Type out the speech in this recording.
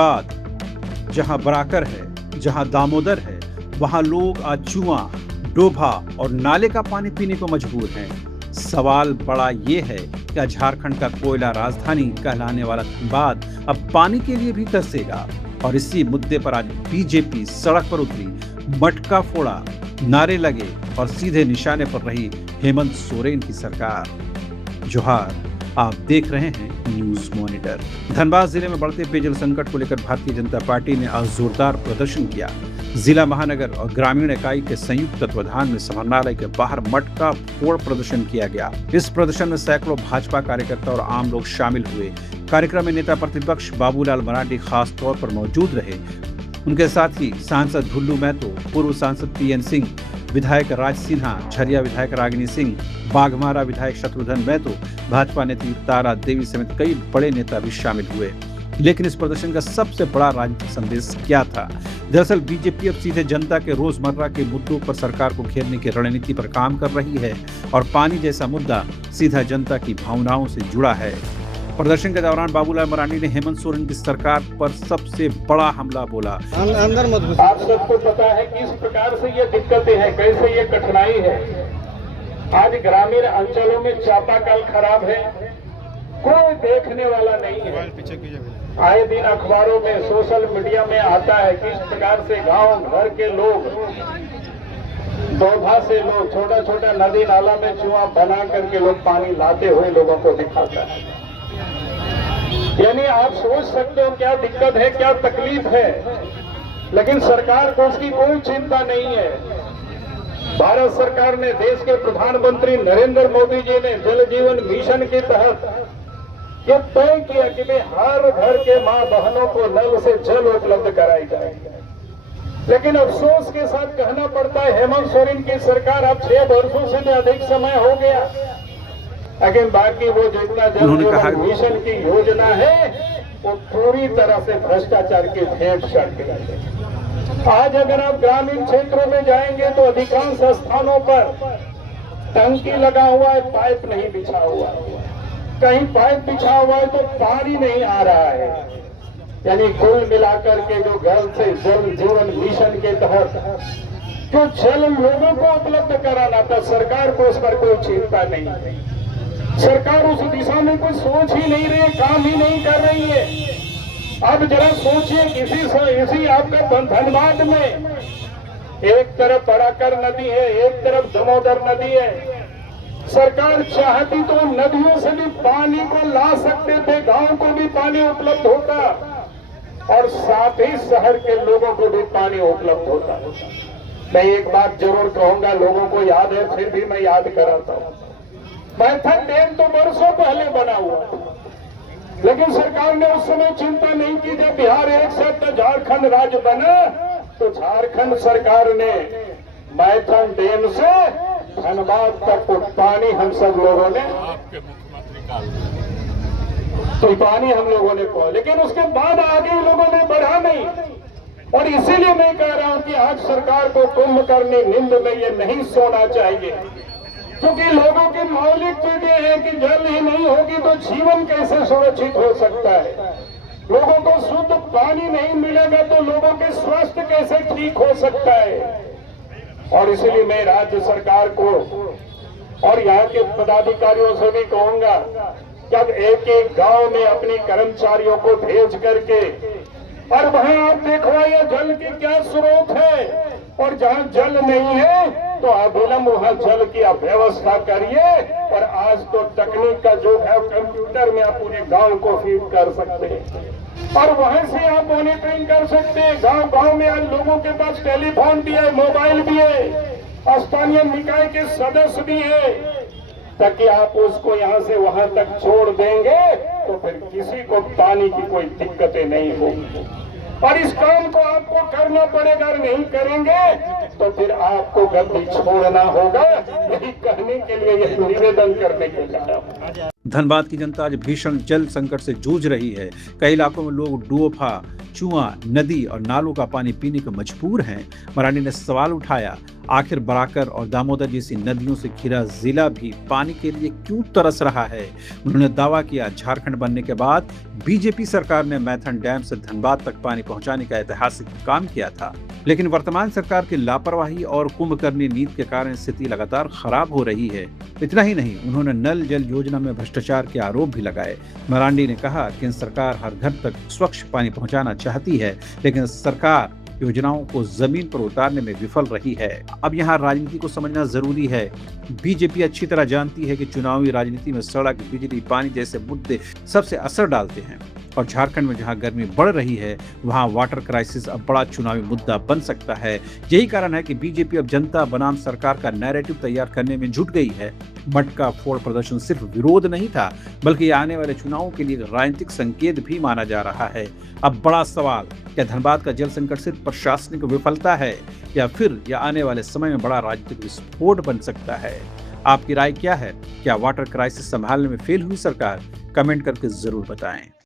धनबाद, जहां बराकर है, जहां दामोदर है, वहां लोग आज चुआ, डोभा और नाले का पानी पीने को मजबूर हैं। सवाल बड़ा ये है कि झारखंड का कोयला राजधानी कहलाने वाला धनबाद अब पानी के लिए भी तरसेगा। और इसी मुद्दे पर आज बीजेपी सड़क पर उतरी, मटका फोड़ा, नारे लगे और सीधे निशाने पर रही हेमंत सोरेन की सरकार। जोहार, आप देख रहे हैं न्यूज मॉनिटर। धनबाद जिले में बढ़ते पेयजल संकट को लेकर भारतीय जनता पार्टी ने आज जोरदार प्रदर्शन किया। जिला महानगर और ग्रामीण इकाई के संयुक्त तत्वाधान में समाहरणालय के बाहर मटका फोड़ प्रदर्शन किया गया। इस प्रदर्शन में सैकड़ों भाजपा कार्यकर्ता और आम लोग शामिल हुए। कार्यक्रम में नेता प्रतिपक्ष बाबूलाल मरांडी खास तौर पर मौजूद रहे। उनके साथ ही सांसद भुल्लू महतो, पूर्व सांसद पीएन सिंह, विधायक राज सिन्हा, झरिया विधायक रागिनी सिंह, बाघमारा विधायक शत्रुघ्न महतो, भाजपा नेत्री तारा देवी समेत कई बड़े नेता भी शामिल हुए। लेकिन इस प्रदर्शन का सबसे बड़ा राजनीतिक संदेश क्या था? दरअसल बीजेपी अब सीधे जनता के रोजमर्रा के मुद्दों पर सरकार को घेरने की रणनीति पर काम कर रही है और पानी जैसा मुद्दा सीधा जनता की भावनाओं से जुड़ा है। प्रदर्शन के दौरान बाबूलाल मरांडी ने हेमंत सोरेन की सरकार पर सबसे बड़ा हमला बोला। अंदर मत घुसो। आप सबको पता है किस प्रकार से ये दिक्कतें हैं, कैसे ये कठिनाई है। आज ग्रामीण अंचलों में चापाकल खराब है, कोई देखने वाला नहीं है। आए दिन अखबारों में, सोशल मीडिया में आता है किस प्रकार से गांव घर के लोग, डोभा से लोग छोटा छोटा नदी नाला में चुआ बना करके लोग पानी लाते हुए लोगों को दिखाता है। यानी आप सोच सकते हो क्या दिक्कत है, क्या तकलीफ है, लेकिन सरकार को उसकी कोई चिंता नहीं है। भारत सरकार ने, देश के प्रधानमंत्री नरेंद्र मोदी जी ने जल जीवन मिशन के तहत ये तय किया कि हर घर के मां बहनों को नल से जल उपलब्ध कराई जाए। लेकिन अफसोस के साथ कहना पड़ता है हेमंत सोरेन की सरकार अब 6 वर्षों से भी अधिक समय हो गया, लेकिन बाकी वो जितना जल जीवन मिशन की योजना है वो पूरी तरह से भ्रष्टाचार की भेंट चढ़ गई। आज अगर आप ग्रामीण क्षेत्रों में जाएंगे तो अधिकांश स्थानों पर टंकी लगा हुआ है, पाइप नहीं बिछा हुआ है। कहीं पाइप बिछा हुआ है तो पानी नहीं आ रहा है। यानी कुल मिलाकर के जो घर से जल जीवन मिशन के तहत जो जल लोगों को उपलब्ध कराना था, सरकार को उस पर कोई चिंता नहीं। सरकार उस दिशा में कोई सोच ही नहीं रही, काम ही नहीं कर रही है। अब जरा सोचिए, इसी आपका धनबाद में एक तरफ बराकर नदी है, एक तरफ दामोदर नदी है। सरकार चाहती तो नदियों से भी पानी को ला सकते थे, गांव को भी पानी उपलब्ध होता और साथ ही शहर के लोगों को भी पानी उपलब्ध होता। मैं एक बात जरूर कहूंगा, लोगों को याद है फिर भी मैं याद कराता हूं, मैथन डैम तो वर्षों पहले बना हुआ था, लेकिन सरकार ने उस समय चिंता नहीं की। जब बिहार एक साथ झारखंड राज्य बना तो झारखंड सरकार ने मैथन डैम से धनबाद तक को पानी हम सब लोगों ने लेकिन उसके बाद आगे लोगों ने बढ़ा नहीं। और इसीलिए मैं कह रहा हूं कि आज सरकार को कुंभकर्णी नींद में ये नहीं सोना चाहिए, क्योंकि लोगों की मौलिक चीजें हैं कि जल ही नहीं होगी तो जीवन कैसे सुरक्षित हो सकता है। लोगों को शुद्ध पानी नहीं मिलेगा तो लोगों के स्वास्थ्य कैसे ठीक हो सकता है। और इसलिए मैं राज्य सरकार को और यहाँ के पदाधिकारियों से भी कहूंगा कि अब एक एक गांव में अपने कर्मचारियों को भेज करके और वहां आप देखवाइए जल की क्या स्रोत है, और जहां जल नहीं है तो अविलंब वहां जल की आप व्यवस्था करिए। और आज तो तकनीक का जो है, कंप्यूटर में आप पूरे गांव को फीड कर सकते हैं और वहां से आप मॉनिटरिंग कर सकते हैं। गांव गांव में आज लोगों के पास टेलीफोन भी है, मोबाइल भी है, स्थानीय निकाय के सदस्य भी है, ताकि आप उसको यहां से वहां तक छोड़ देंगे तो फिर किसी को पानी की कोई दिक्कतें नहीं होगी। और इस काम को आपको करना पड़ेगा, नहीं करेंगे तो फिर आपको गद्दी छोड़ना होगा। यही कहने के लिए, यह निवेदन करने के लिए धनबाद की जनता आज भीषण जल संकट से जूझ रही है। कई इलाकों में लोग डोभा, चुआ, नदी और नालों का पानी पीने को मजबूर हैं। मरांडी ने सवाल उठाया, आखिर बराकर और दामोदर जैसी नदियों से घिरा जिला भी पानी के लिए क्यों तरस रहा है? उन्होंने दावा किया, झारखंड बनने के बाद बीजेपी सरकार ने मैथन डैम से धनबाद तक पानी पहुंचाने का ऐतिहासिक काम किया था, लेकिन वर्तमान सरकार की लापरवाही और कुंभकर्णी नीति के कारण स्थिति लगातार खराब हो रही है। इतना ही नहीं, उन्होंने नल जल योजना में भ्रष्टाचार के आरोप भी लगाए। मरांडी ने कहा कि सरकार हर घर तक स्वच्छ पानी पहुंचाना चाहती है, लेकिन सरकार योजनाओं को जमीन पर उतारने में विफल रही है। अब यहाँ राजनीति को समझना जरूरी है। बीजेपी अच्छी तरह जानती है कि चुनावी राजनीति में सड़क, बिजली, पानी जैसे मुद्दे सबसे असर डालते हैं, और झारखंड में जहां गर्मी बढ़ रही है वहां वाटर क्राइसिस अब बड़ा चुनावी मुद्दा बन सकता है। यही कारण है कि बीजेपी अब जनता बनाम सरकार का नैरेटिव तैयार करने में जुट गई है। मटका फोड़ प्रदर्शन सिर्फ विरोध नहीं था, बल्कि आने वाले चुनावों के लिए राजनीतिक संकेत भी माना जा रहा है। अब बड़ा सवाल, क्या धनबाद का जल संकट सिर्फ प्रशासनिक विफलता है, या फिर यह आने वाले समय में बड़ा राजनीतिक विस्फोट बन सकता है? आपकी राय क्या है? क्या वाटर क्राइसिस संभालने में फेल हुई सरकार? कमेंट करके जरूर बताएं।